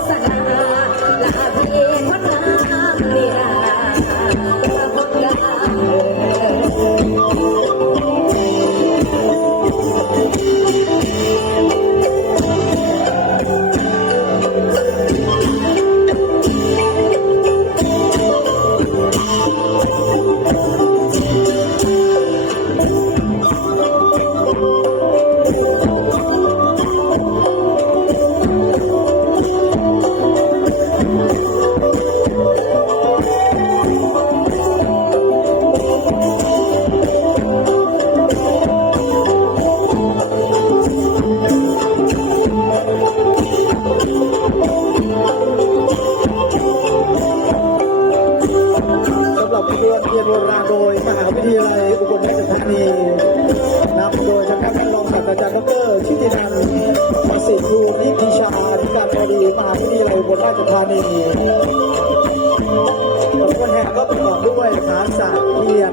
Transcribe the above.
fuerza เรียนโบราณโดยมหาวิทยาลัยอุบลราชธานีนำโดยทางด้านรองศาสตราจารย์ดรชิตินันท์ศิษย์ครูนิติชาอธิการบดีมหาวิทยาลัยอุบลราชธานีขบวนแห่ก็ประกอบด้วยภาษาเทียน